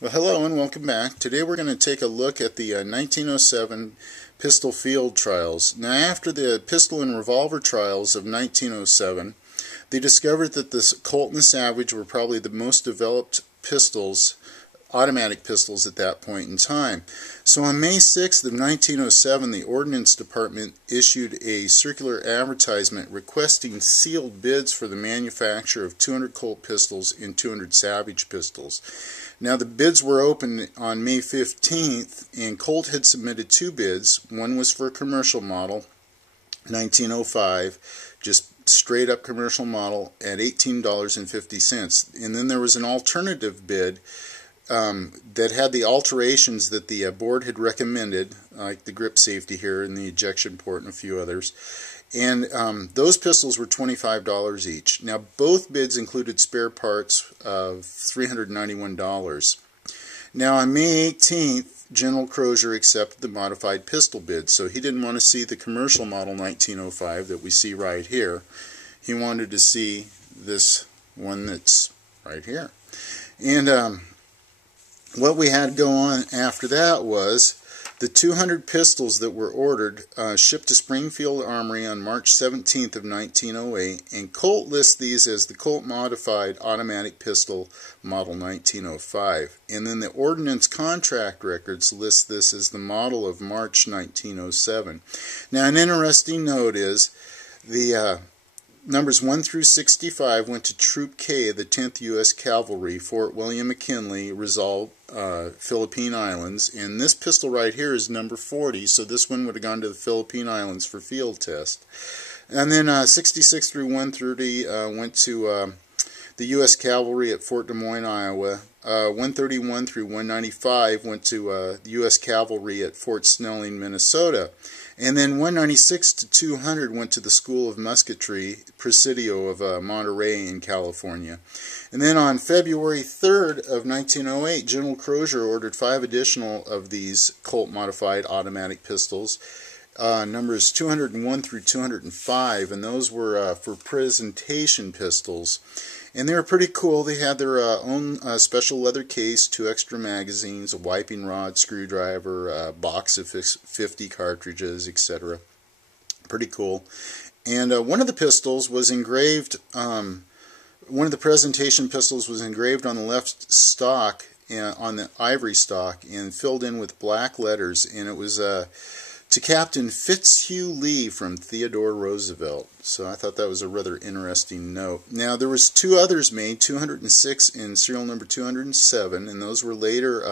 Well, hello and welcome back. Today we're going to take a look at the 1907 pistol field trials. Now, after the pistol and revolver trials of 1907, they discovered that the Colt and the Savage were probably the most developed pistols, automatic pistols at that point in time. So on May 6th of 1907, the Ordnance Department issued a circular advertisement requesting sealed bids for the manufacture of 200 Colt pistols and 200 Savage pistols. Now, the bids were opened on May 15th, and Colt had submitted two bids. One was for a commercial model, 1905, just straight up commercial model at $18.50. And then there was an alternative bid that had the alterations that the board had recommended, like the grip safety here and the ejection port and a few others. And those pistols were $25 each. Now, both bids included spare parts of $391. Now, on May 18th, General Crozier accepted the modified pistol bid, so he didn't want to see the commercial model 1905 that we see right here. He wanted to see this one that's right here. And what we had to go on after that was the 200 pistols that were ordered shipped to Springfield Armory on March 17th of 1908, and Colt lists these as the Colt Modified Automatic Pistol Model 1905. And then the Ordnance Contract Records list this as the model of March 1907. Now, an interesting note is the numbers 1 through 65 went to Troop K, the 10th U.S. Cavalry, Fort William McKinley, Rizal, Philippine Islands. And this pistol right here is number 40, so this one would have gone to the Philippine Islands for field test. And then 66 through 130 went to the U.S. Cavalry at Fort Des Moines, Iowa. 131 through 195 went to the U.S. Cavalry at Fort Snelling, Minnesota. And then 196 to 200 went to the School of Musketry, Presidio of Monterey in California. And then on February 3rd of 1908, General Crozier ordered 5 additional of these Colt Modified Automatic Pistols, numbers 201 through 205, and those were for presentation pistols. And they were pretty cool. They had their own special leather case, 2 extra magazines, a wiping rod, screwdriver, a box of 50 cartridges, etc. Pretty cool. And one of the pistols was engraved, one of the presentation pistols was engraved on the left stock, on the ivory stock, and filled in with black letters, and it was to Captain Fitzhugh Lee from Theodore Roosevelt. So I thought that was a rather interesting note. Now, there was 2 others made, 206 and serial number 207, and those were later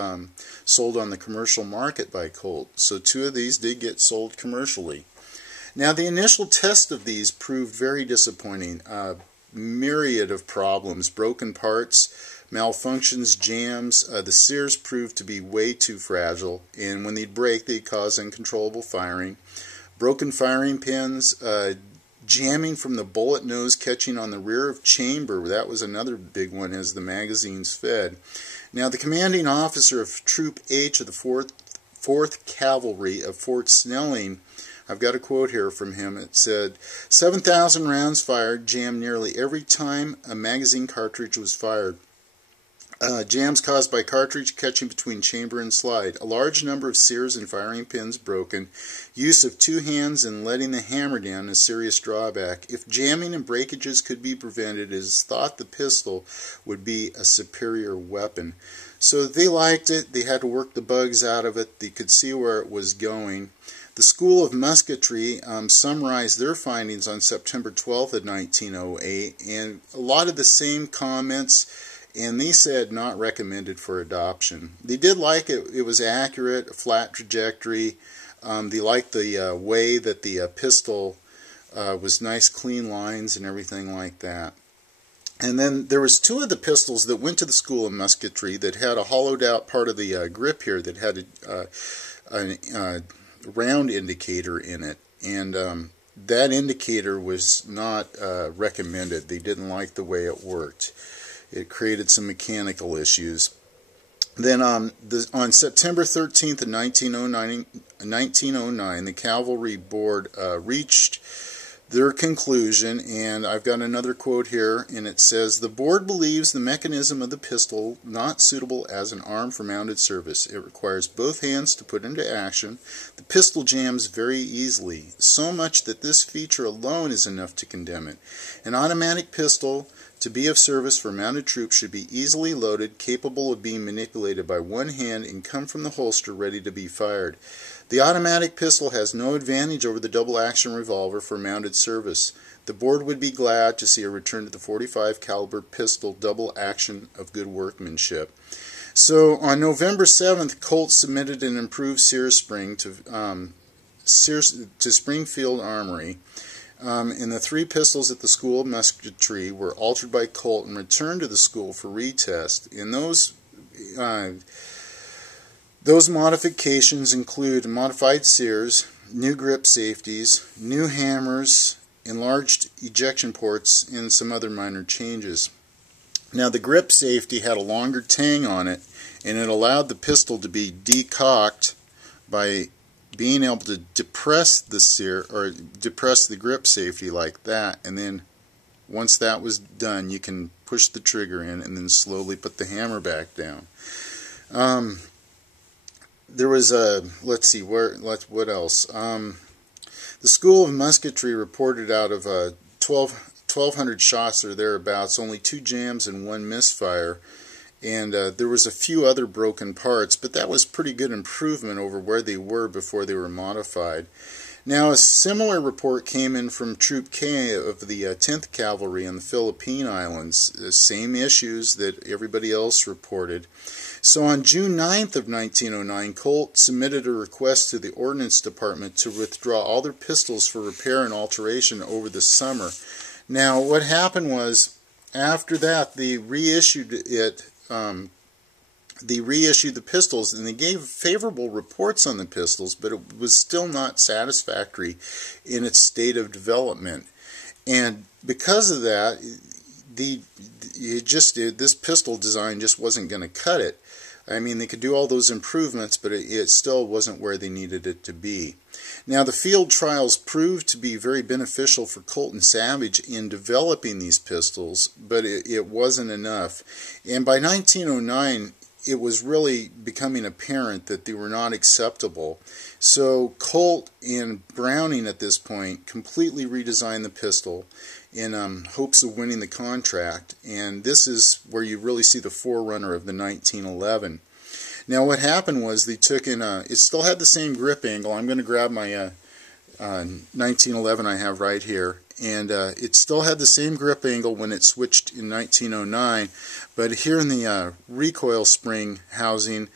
sold on the commercial market by Colt. So 2 of these did get sold commercially. Now, the initial test of these proved very disappointing. Myriad of problems, broken parts, malfunctions, jams. The sears proved to be way too fragile, and when they'd break, they'd cause uncontrollable firing. Broken firing pins, jamming from the bullet nose catching on the rear of chamber. That was another big one as the magazines fed. Now, the commanding officer of Troop H of the 4th Cavalry of Fort Snelling, I've got a quote here from him. It said, 7,000 rounds fired, jammed nearly every time a magazine cartridge was fired. Jams caused by cartridge catching between chamber and slide. A large number of sears and firing pins broken. Use of 2 hands and letting the hammer down a serious drawback. If jamming and breakages could be prevented, it is thought the pistol would be a superior weapon. So they liked it. They had to work the bugs out of it. They could see where it was going. The School of Musketry summarized their findings on September 12th of 1908, and a lot of the same comments, and they said not recommended for adoption. They did like it. It was accurate, a flat trajectory. They liked the way that the pistol was nice, clean lines and everything like that. And then there was 2 of the pistols that went to the School of Musketry that had a hollowed out part of the grip here that had a round indicator in it, and that indicator was not recommended. They didn't like the way it worked. It created some mechanical issues. Then on September 13th of 1909, the Cavalry Board reached their conclusion, and I've got another quote here, and it says, "The board believes the mechanism of the pistol not suitable as an arm for mounted service. It requires both hands to put into action. The pistol jams very easily, so much that this feature alone is enough to condemn it. An automatic pistol to be of service for mounted troops should be easily loaded, capable of being manipulated by one hand, and come from the holster ready to be fired. The automatic pistol has no advantage over the double-action revolver for mounted service. The board would be glad to see a return to the .45 caliber pistol double action of good workmanship." So on November 7th, Colt submitted an improved Sears spring to Springfield Armory. And the 3 pistols at the School of Musketry were altered by Colt and returned to the school for retest. And those modifications include modified Sears, new grip safeties, new hammers, enlarged ejection ports, and some other minor changes. Now the grip safety had a longer tang on it, and it allowed the pistol to be decocked by being able to depress the sear or depress the grip safety like that, and then once that was done, you can push the trigger in and then slowly put the hammer back down. There was a, let's see, what else? The School of Musketry reported out of 1,200 shots or thereabouts, only 2 jams and 1 misfire. And there was a few other broken parts, but that was pretty good improvement over where they were before they were modified. Now a similar report came in from Troop K of the 10th Cavalry on the Philippine Islands. The same issues that everybody else reported. So on June 9th of 1909, Colt submitted a request to the Ordnance Department to withdraw all their pistols for repair and alteration over the summer. Now what happened was, after that, they reissued the pistols, and they gave favorable reports on the pistols, but it was still not satisfactory in its state of development. And because of that, this pistol design just wasn't going to cut it. I mean, they could do all those improvements, but it still wasn't where they needed it to be. Now, the field trials proved to be very beneficial for Colt and Savage in developing these pistols, but it wasn't enough. And by 1909, it was really becoming apparent that they were not acceptable. So Colt and Browning at this point completely redesigned the pistol in hopes of winning the contract, and this is where you really see the forerunner of the 1911. Now what happened was they took in it still had the same grip angle. I'm going to grab my 1911 I have right here, and it still had the same grip angle when it switched in 1909, but here in the recoil spring housing,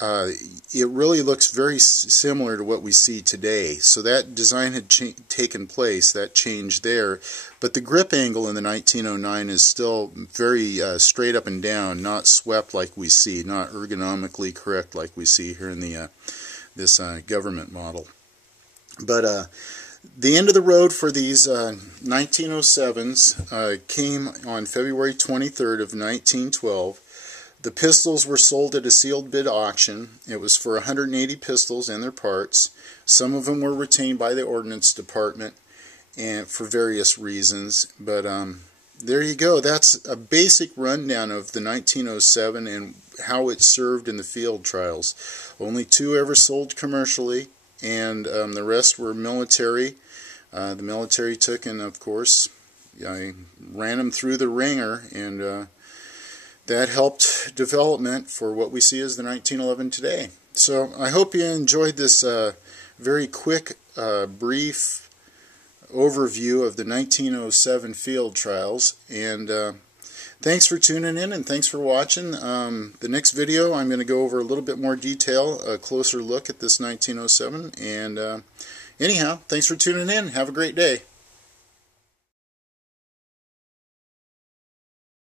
it really looks very similar to what we see today. So that design had taken place, that change there, but the grip angle in the 1909 is still very straight up and down, not swept like we see, not ergonomically correct like we see here in the this government model. But the end of the road for these 1907s came on February 23rd of 1912. The pistols were sold at a sealed bid auction. It was for 180 pistols and their parts. Some of them were retained by the Ordnance Department and for various reasons. But there you go. That's a basic rundown of the 1907 and how it served in the field trials. Only 2 ever sold commercially, and the rest were military. The military took, and of course, I ran them through the ringer, and that helped development for what we see as the 1911 today. So I hope you enjoyed this very quick, brief overview of the 1907 field trials, and thanks for tuning in, and thanks for watching. The next video I'm going to go over a little bit more detail, a closer look at this 1907, and anyhow, thanks for tuning in. Have a great day.